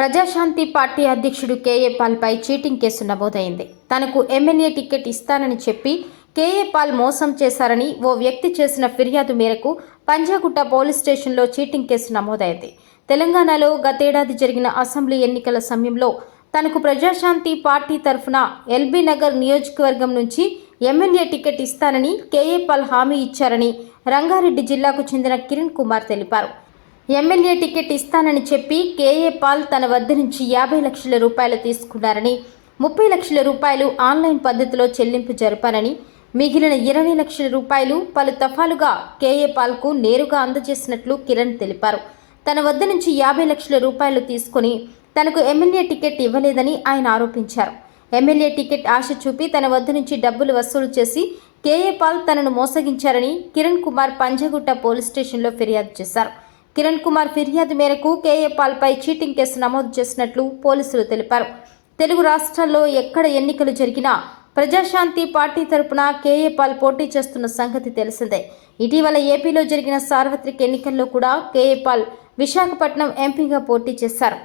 Praja Shanti party అధ్యక్షుడు KA పాల్పై cheating case నమోదైంది. తనకు ఎమ్మెల్యే టికెట్ ఇస్తానని చెప్పి కేఏ పాల్ మోసం చేశారని ఓ వ్యక్తి చేసిన ఫిర్యాదు మేరకు పంజాగుట్ట పోలీస్ స్టేషన్లో చీటింగ్ కేసు నమోదైంది. తెలంగాణలో గతేడాది జరిగిన అసెంబ్లీ ఎన్నికల సమయంలో తనకు ప్రజాశాంతి పార్టీ తరఫున ఎల్బీ నగర్ నియోజకవర్గం నుంచి ఎమ్మెల్యే టికెట్ ఇస్తానని కేఏ పాల్ హామీ ఇచ్చారని రంగారెడ్డి జిల్లాకు చెందిన కిరణ్ కుమార్ తెలిపారు. ఎమ్మెల్యే టికెట్ ఇస్తానని చెప్పి కేఏ పాల్ తన వద్ద నుంచి యాభై లక్షల రూపాయలు తీసుకున్నారని ముప్పై లక్షల రూపాయలు ఆన్లైన్ పద్ధతిలో చెల్లింపు జరపానని మిగిలిన ఇరవై లక్షల రూపాయలు పలు తఫాలుగా కేఏ పాల్కు నేరుగా అందజేసినట్లు కిరణ్ తెలిపారు. తన వద్ద నుంచి యాభై లక్షల రూపాయలు తీసుకుని తనకు ఎమ్మెల్యే టికెట్ ఇవ్వలేదని ఆయన ఆరోపించారు. ఎమ్మెల్యే టికెట్ ఆశ చూపి తన వద్ద నుంచి డబ్బులు వసూలు చేసి కేఏ పాల్ తనను మోసగించారని కిరణ్ కుమార్ పంజగుట్ట పోలీస్ స్టేషన్లో ఫిర్యాదు చేశారు. కిరణ్ కుమార్ ఫిర్యాదు మేరకు కేఏపాల్పై చీటింగ్ కేసు నమోదు చేసినట్లు పోలీసులు తెలిపారు. తెలుగు రాష్ట్రాల్లో ఎక్కడ ఎన్నికలు జరిగినా ప్రజాశాంతి పార్టీ తరపున కేఏపాల్ పోటీ చేస్తున్న సంగతి తెలిసిందే. ఇటీవల ఏపీలో జరిగిన సార్వత్రిక ఎన్నికల్లో కూడా కేఏపాల్ విశాఖపట్నం ఎంపీగా పోటీ చేశారు.